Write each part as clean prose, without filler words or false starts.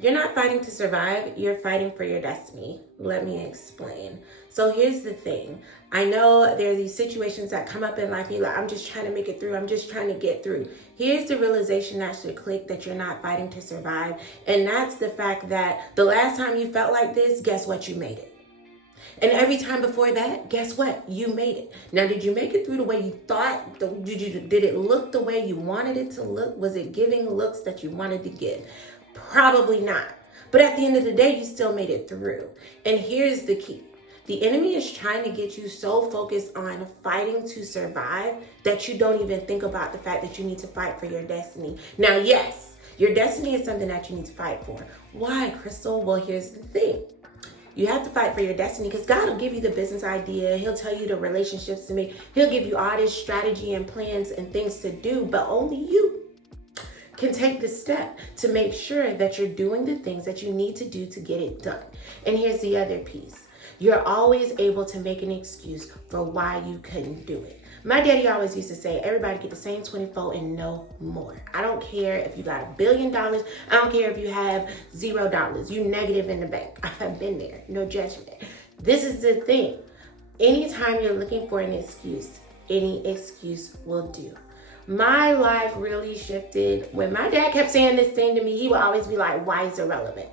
You're not fighting to survive, you're fighting for your destiny. Let me explain. So here's the thing. I know there are these situations that come up in life, and you're like, I'm just trying to make it through. I'm just trying to get through. Here's the realization that should click, that you're not fighting to survive. And that's the fact that the last time you felt like this, guess what? You made it. And every time before that, guess what? You made it. Now, did you make it through the way you thought? Did it look the way you wanted it to look? Was it giving looks that you wanted to give? Probably not. But at the end of the day, you still made it through. And here's the key. The enemy is trying to get you so focused on fighting to survive that you don't even think about the fact that you need to fight for your destiny. Now, yes, your destiny is something that you need to fight for. Why, Crystal? Well, here's the thing. You have to fight for your destiny because God will give you the business idea. He'll tell you the relationships to make. He'll give you all this strategy and plans and things to do, but only you can take the step to make sure that you're doing the things that you need to do to get it done. And here's the other piece. You're always able to make an excuse for why you couldn't do it. My daddy always used to say, everybody get the same 24 and no more. I don't care if you got $1 billion. I don't care if you have $0. You negative in the bank. I have been there. No judgment. This is the thing. Anytime you're looking for an excuse, any excuse will do. My life really shifted when my dad kept saying this thing to me. He would always be like, why is irrelevant?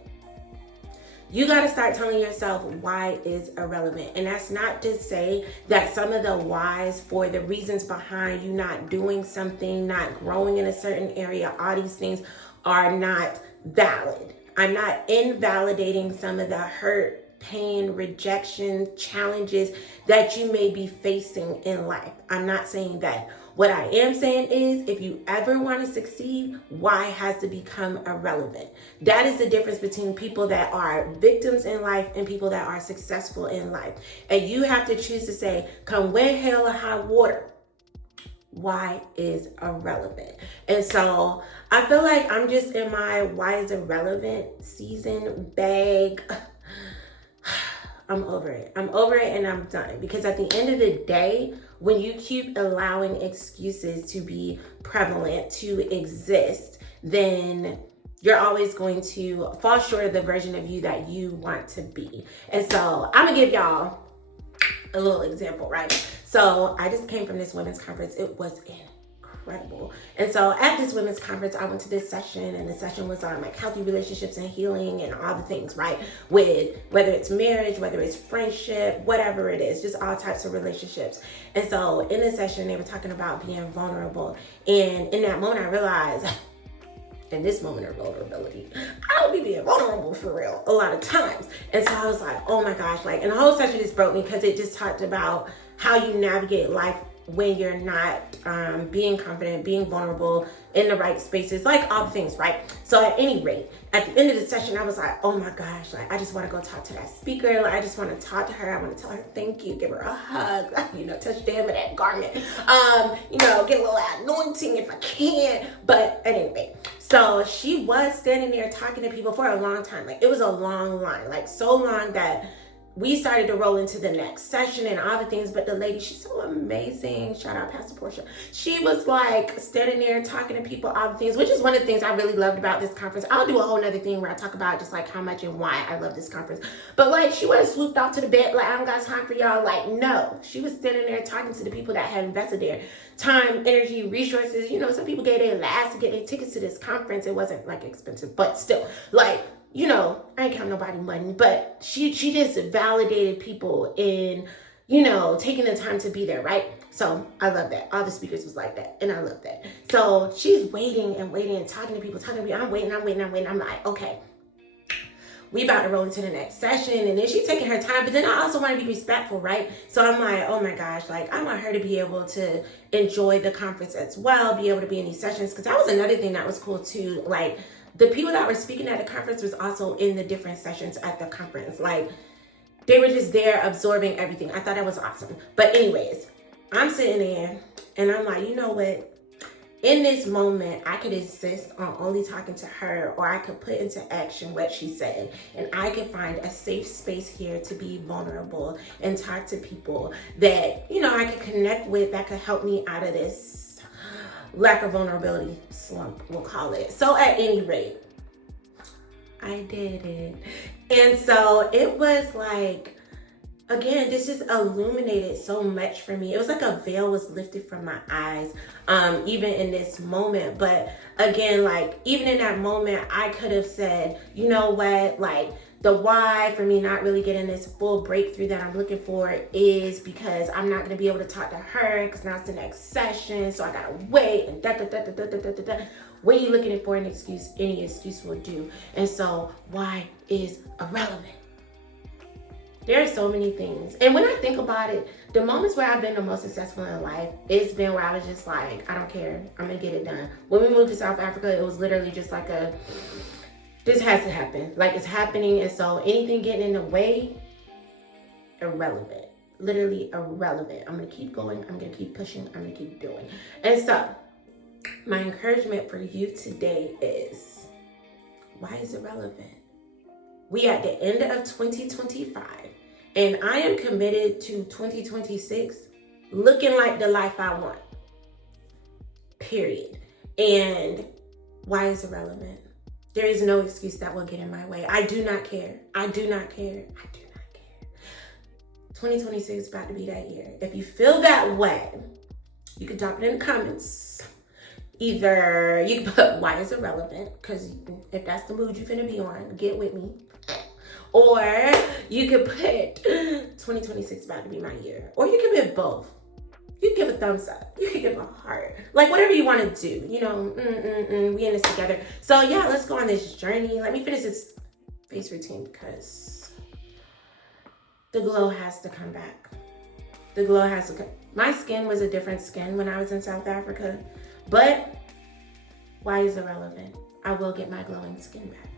You got to start telling yourself why is irrelevant. And that's not to say that some of the whys for the reasons behind you not doing something, not growing in a certain area, all these things are not valid. I'm not invalidating some of the hurt, pain, rejection, challenges that you may be facing in life. I'm not saying that. What I am saying is, if you ever want to succeed, why has to become irrelevant. That is the difference between people that are victims in life and people that are successful in life. And you have to choose to say, come wet, hell, or high water, why is irrelevant. And so I feel like I'm just in my why is irrelevant season bag. I'm over it. I'm over it and I'm done. Because at the end of the day, when you keep allowing excuses to be prevalent, to exist, then you're always going to fall short of the version of you that you want to be. And so I'm gonna give y'all a little example, right? So I just came from this women's conference. It was incredible. And so at this women's conference, I went to this session, and the session was on like healthy relationships and healing and all the things, right? With whether it's marriage, whether it's friendship, whatever it is, just all types of relationships. And so in this session, they were talking about being vulnerable. And in that moment, I realized in this moment of vulnerability, I don't be being vulnerable for real a lot of times. And so I was like, oh my gosh, like, and the whole session just broke me because it just talked about how you navigate life when you're not being confident, being vulnerable in the right spaces, like all the things, right? So at any rate, at the end of the session, I was like, oh my gosh, like I just want to go talk to that speaker. Like I just want to talk to her. I want to tell her thank you, give her a hug, touch the hem of that garment, get a little anointing if I can. But at any rate, so she was standing there talking to people for a long time. Like it was a long line, like so long that we started to roll into the next session and all the things, but the lady, she's so amazing. Shout out Pastor Portia. She was like standing there talking to people, all the things, which is one of the things I really loved about this conference. I'll do a whole nother thing where I talk about just like how much and why I love this conference. But like she wasn't swooped off to the bed like I don't got time for y'all. Like no, she was standing there talking to the people that had invested their time, energy, resources. Some people gave their last to get their tickets to this conference. It wasn't like expensive, but still like, I ain't counting nobody money, but she just validated people in, taking the time to be there, right? So I love that. All the speakers was like that, and I love that. So she's waiting and talking to people. I'm waiting. I'm like, okay, we about to roll into the next session, and then she's taking her time, but then I also want to be respectful, right? So I'm like, oh my gosh, like I want her to be able to enjoy the conference as well, be able to be in these sessions, because that was another thing that was cool too, like the people that were speaking at the conference was also in the different sessions at the conference. Like they were just there absorbing everything. I thought that was awesome. But anyways, I'm sitting there and I'm like, you know what? In this moment, I could insist on only talking to her, or I could put into action what she said. And I could find a safe space here to be vulnerable and talk to people that, I could connect with, that could help me out of this lack of vulnerability slump, we'll call it. So at any rate, I did it. And so it was like, again, this just illuminated so much for me. It was like a veil was lifted from my eyes, even in this moment. But again, like, even in that moment, I could have said, you know what, like, the why for me not really getting this full breakthrough that I'm looking for is because I'm not going to be able to talk to her because now it's the next session, so I got to wait and da da da da da da da da da. When you looking for an excuse, any excuse will do. And so why is irrelevant. There are so many things. And when I think about it, the moments where I've been the most successful in life, it's been where I was just like, I don't care. I'm going to get it done. When we moved to South Africa, it was literally just like this has to happen. Like, it's happening. And so anything getting in the way, irrelevant. Literally irrelevant. I'm going to keep going. I'm going to keep pushing. I'm going to keep doing. And so my encouragement for you today is, why is it relevant? We at the end of 2025, and I am committed to 2026 looking like the life I want. Period. And why is it relevant? There is no excuse that will get in my way. I do not care. I do not care. I do not care. 2026 is about to be that year. If you feel that way, you can drop it in the comments. Either you can put why is it relevant, because if that's the mood you finna be on, get with me. Or you could put 2026 about to be my year. Or you can put both. You can give a thumbs up. You can give a heart. Like, whatever you want to do. You know, we in this together. So yeah, let's go on this journey. Let me finish this face routine because the glow has to come back. The glow has to come. My skin was a different skin when I was in South Africa. But why is it relevant? I will get my glowing skin back.